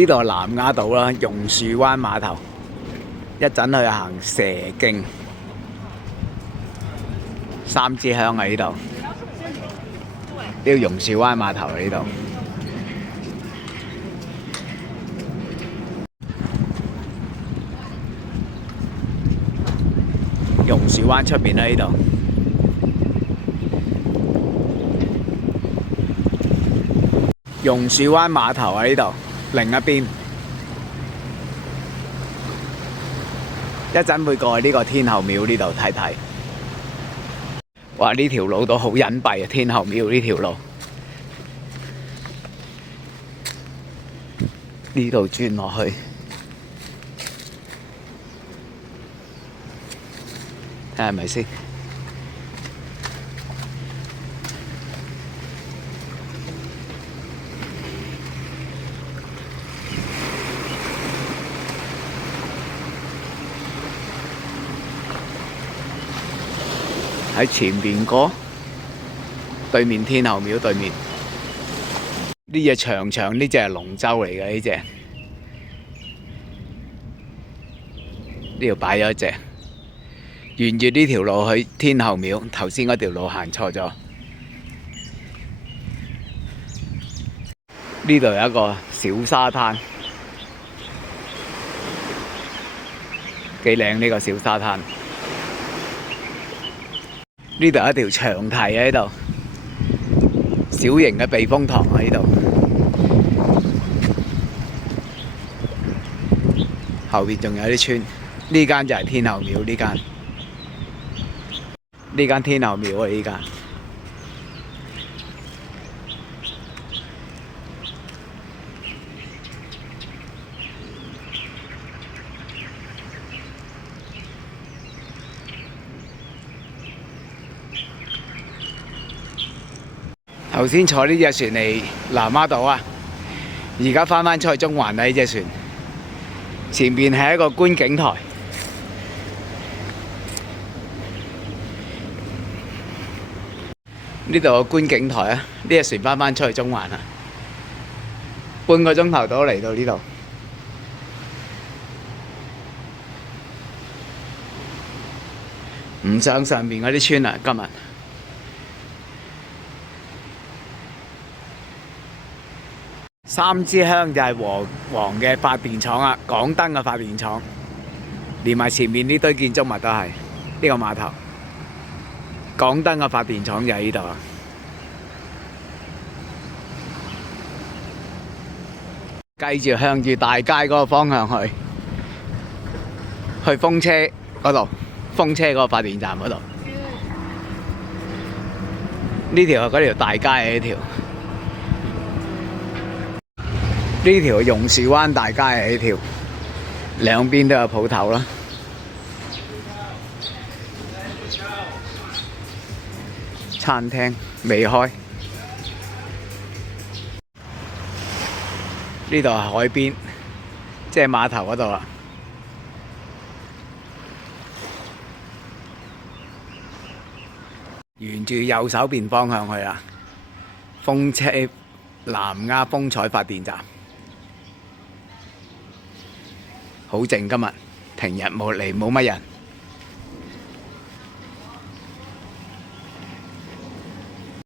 呢度係南丫島啦，榕樹灣碼頭。一陣去行蛇徑，三支香喺呢度。呢個榕樹灣碼頭喺呢度。榕樹灣出邊喺呢度。榕樹灣碼頭喺呢度，另一邊。一陣會過去呢個天后廟呢度睇睇。哇！呢條路都好隱蔽啊，天后廟呢條路。呢度轉落去，睇下係咪先？喺前邊過，對面天后廟對面。呢隻長長呢隻係龍舟嚟嘅，呢隻呢度擺咗一隻，沿住呢條路去天后廟。頭先嗰條路行錯咗。呢度有一個小沙灘，幾靚呢個小沙灘。呢度有一條長堤喺度，小型嘅避風塘喺度。後邊仲有啲村，呢間就係天后廟，呢間天后廟啊，呢間。頭先坐呢隻船嚟南丫島啊，而家翻出去中環啦！呢隻船前面係一個觀景台，呢度有觀景台啊！呢隻船翻出去中環啊，半個鐘頭到嚟到呢度。唔上上面嗰啲村啊，今日。三支香就係和黃嘅發電廠啊，港燈嘅發電廠，連埋前面呢堆建築物都係呢個碼頭。港燈嘅發電廠就喺呢度啊。繼續向住大街嗰個方向去風車嗰度，風車嗰個發電站嗰度。呢條係嗰條大街啊，呢條榕樹灣大街係呢條，兩邊都有鋪頭啦。餐廳未開。呢度係海邊，即係碼頭嗰度啦。沿住右手邊方向去啦，風車南丫風采發電站。好靜，今日停日冇嚟，冇乜人。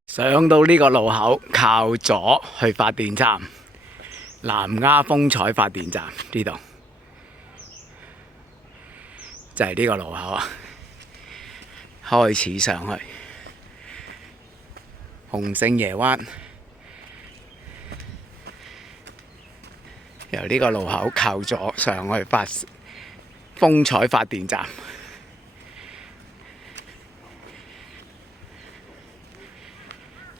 上到呢個路口，靠左去發電站，南丫風采發電站呢度就係呢個路口啊。開始上去洪聖爺灣，由呢個路口靠左上去風采發電站，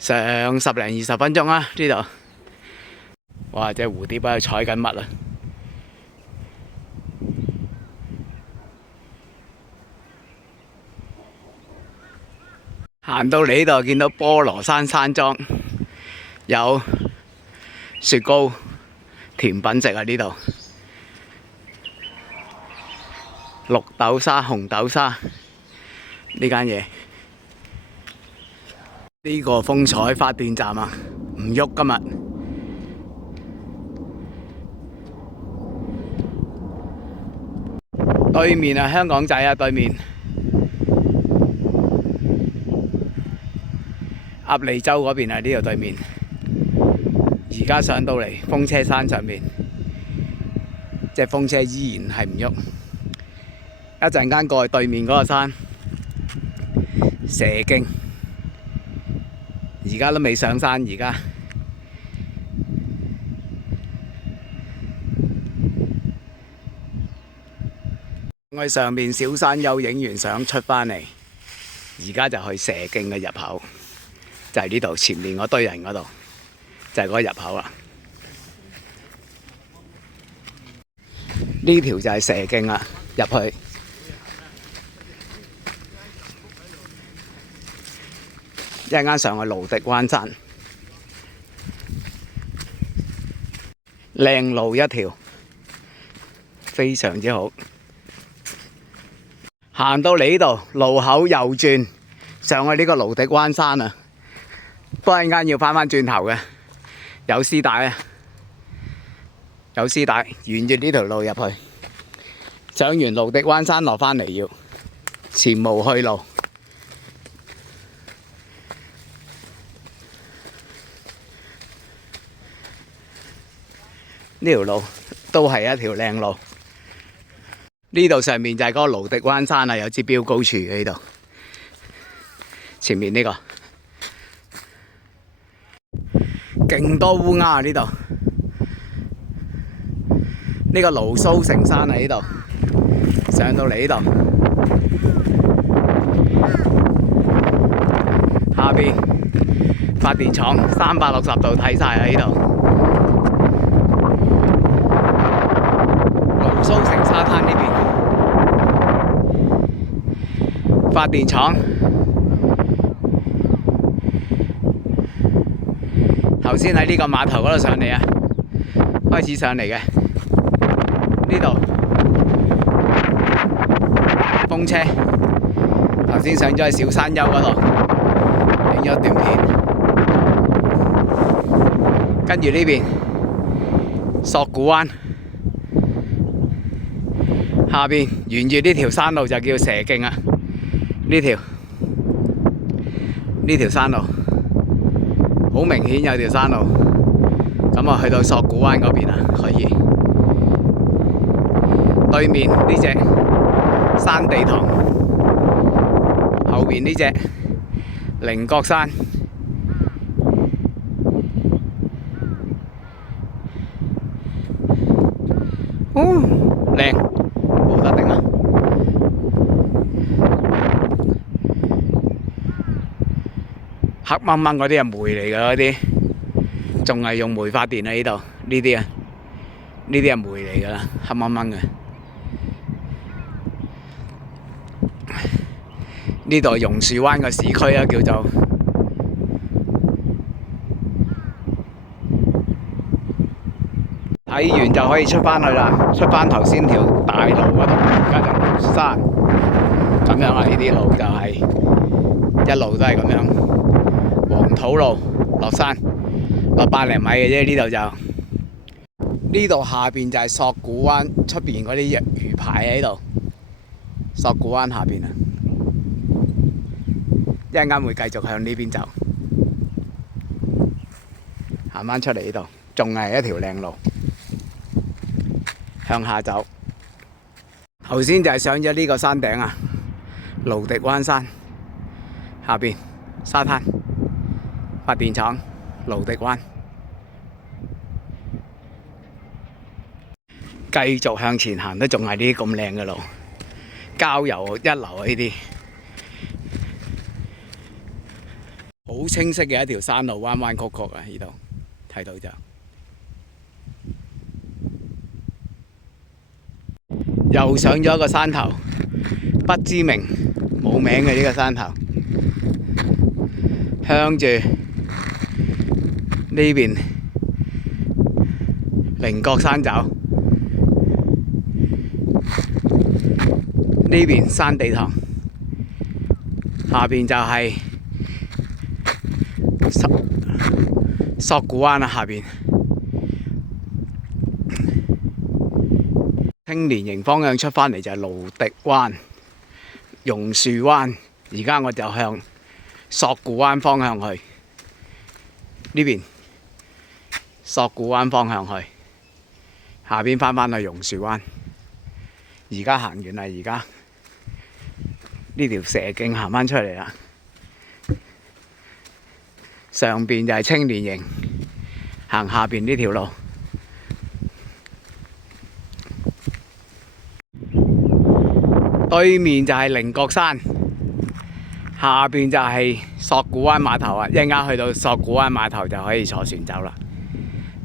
上10零20分鐘啊！呢度，哇！隻蝴蝶喺度採緊蜜啊！行到嚟呢度，見到菠蘿山山莊，有雪糕、甜品食啊！呢度綠豆沙、紅豆沙呢間嘢，呢個風采發電站啊，唔喐今日。對面啊，香港仔啊，對面鴨脷洲嗰邊啊，呢度對面。而家上到嚟風車山上面，隻風車依然係唔喐。一陣間過去對面嗰個山蛇徑，而家都未上山，而家我喺上面小山丘影完相出返嚟，而家就去蛇徑嘅入口，就係呢度前面嗰堆人嗰度，就係嗰個入口啦。呢條就係蛇徑啦，入去。一陣間上去蘆荻灣山，靚路一條，非常之好。行到嚟呢度路口右轉，上去呢個蘆荻灣山啊！不過一陣間要返轉頭嘅，有絲帶啊，有絲帶，沿住呢條路入去，上完蘆荻灣山落返嚟要前無去路。呢條路都係一條靚路。呢度上面就係嗰個蘆荻灣山啊，有支標高柱嘅呢度。前面呢個勁多烏鴉啊！呢度呢個蘆蘇城山喺呢度，上到嚟呢度，下邊發電廠360度睇晒喺呢度。蘆蘇城沙灘呢邊發電廠，頭先喺呢個碼頭嗰度上嚟啊，開始上嚟嘅呢度風車，頭先上咗去小山丘嗰度影咗段片，跟住呢邊索罟灣。下邊沿住呢條山路就叫蛇徑啊！呢條山路好明顯有條山路，咁啊去到索罟灣嗰邊啊，可以對面呢隻山地堂，後邊呢隻菱角山，靚。冇得頂啊！黑掹掹嗰啲係煤嚟㗎，嗰啲仲係用煤發電啊！呢度呢啲啊，呢啲係煤嚟㗎啦，黑掹掹嘅。呢度係榕樹灣嘅市區啊，叫做。睇完就可以出返去啦，出返頭先條大路嗰度，而家就落山咁樣啊！呢啲路就係一路都係咁樣，黃土路落山，落百零米嘅啫。呢度就呢度下邊就係索罟灣出邊嗰啲魚排喺度，索罟灣下邊啊！一陣間會繼續向呢邊走，行返出嚟呢度，仲係一條靚路。向下走，頭先就係上咗呢個山頂啊，蘆荻灣山下邊沙灘發電廠蘆荻灣，繼續向前行都仲係呢啲咁靚嘅路，郊遊一流啊！呢啲好清晰嘅一條山路，彎彎曲曲啊！呢度睇到就。又上咗一個山頭，不知名冇名嘅呢個山頭，向住呢邊菱角山走，呢邊山地堂，下邊就係索罟灣啊！下邊。青年營方向出返嚟就係蘆荻灣、榕樹灣，而家我就向索罟灣方向去。呢邊索罟灣方向去，下邊返去榕樹灣。而家行完啦，而家呢條蛇徑行返出嚟啦。上邊就係青年營，行下邊呢條路。對面就係菱角山，下邊就係索罟灣碼頭啊！一陣間去到索罟灣碼頭就可以坐船走啦。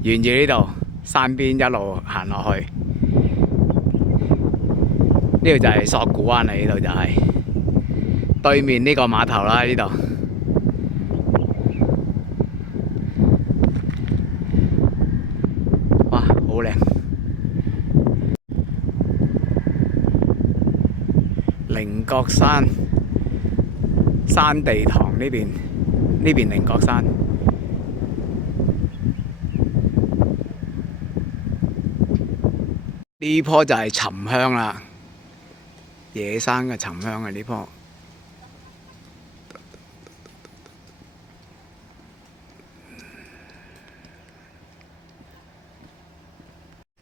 沿住呢度山邊一路行落去，呢度就係索罟灣啦。呢度就係對面呢個碼頭啦。呢度哇，好靚！菱角山山地堂呢邊菱角山，呢棵就係沉香啦，野生嘅沉香啊！呢棵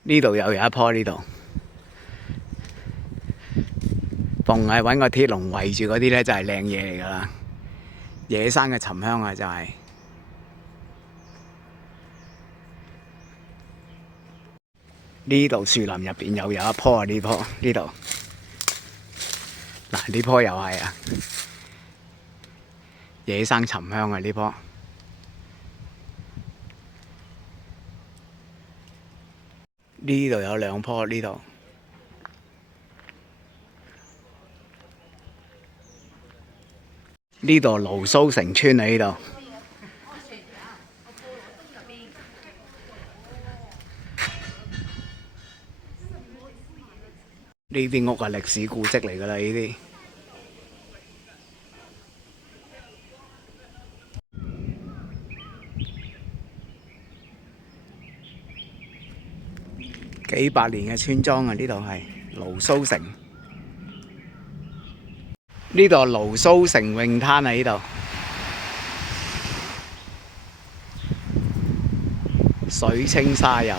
呢度又有一棵，呢度逢係揾個鐵籠圍住嗰啲呢，就係靚嘢嚟㗎啦。野生嘅沉香啊，就係呢度樹林入邊又有一棵啊！呢棵呢度嗱，呢棵又係啊，野生沉香啊！呢棵呢度有兩棵，呢度呢度蘆蘇城村啊！呢度呢啲屋係歷史古蹟嚟㗎啦，呢啲幾百年嘅村莊啊！呢度係蘆蘇城，呢度蘆蘇城泳灘啊！呢度水清沙幼，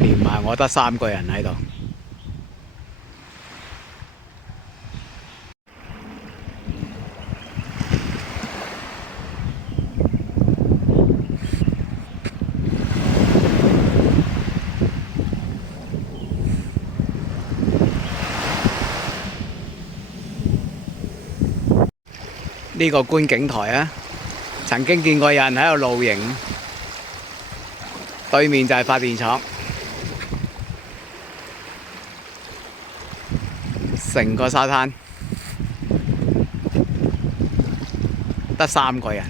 連埋我得3個人喺度。呢個觀景台啊，曾經見過有人喺度露營，對面就係發電廠，成個沙灘得3個人。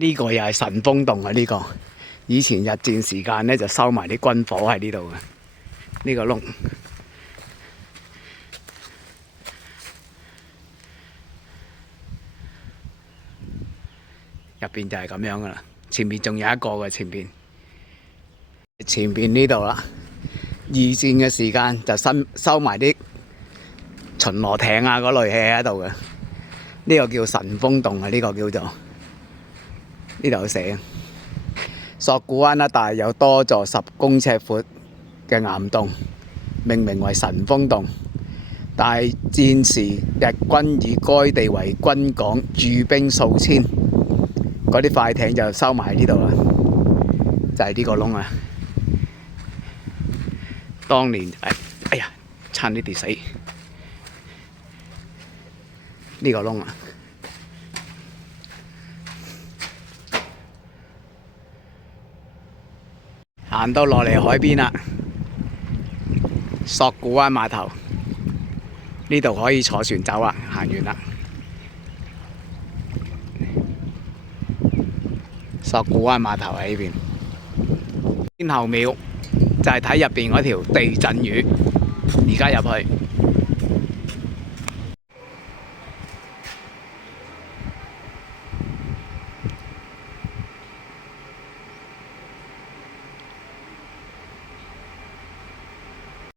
呢個又係神風洞啊！呢個以前日戰時間呢，就收埋啲軍火喺呢度嘅，呢個窿入邊就係咁樣噶啦。前面仲有一個嘅，前邊呢度啦。二戰嘅時間就收埋啲巡邏艇啊嗰類嘢喺度嘅。呢個叫神風洞啊！呢個叫做。呢度有寫索罟灣一帶有多座10公尺闊嘅岩洞，命名為神風洞。大戰時日軍以該地為軍港，駐兵數千，嗰啲快艇就收埋喺呢度啦，就係呢個窿啊！當年哎呀，差啲跌死呢個窿啊！行到落嚟海邊啦，索罟灣碼頭呢度可以坐船走啦，行完啦。索罟灣碼頭喺呢邊，天后廟就係睇入邊嗰條地震魚，而家入去。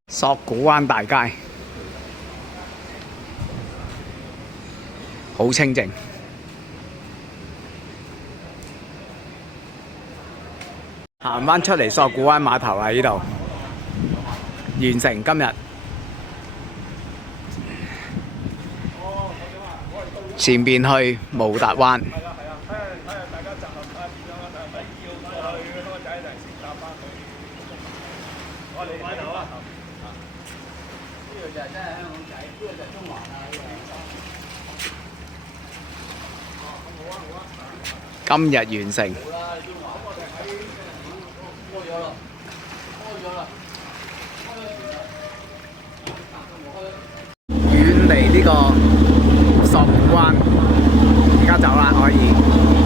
索罟灣大街好清靜。行返出嚟索罟灣碼頭喺呢度，完成今日。前邊去毛達灣。今日完成。遠離呢個索罟灣，而家走啦，可以。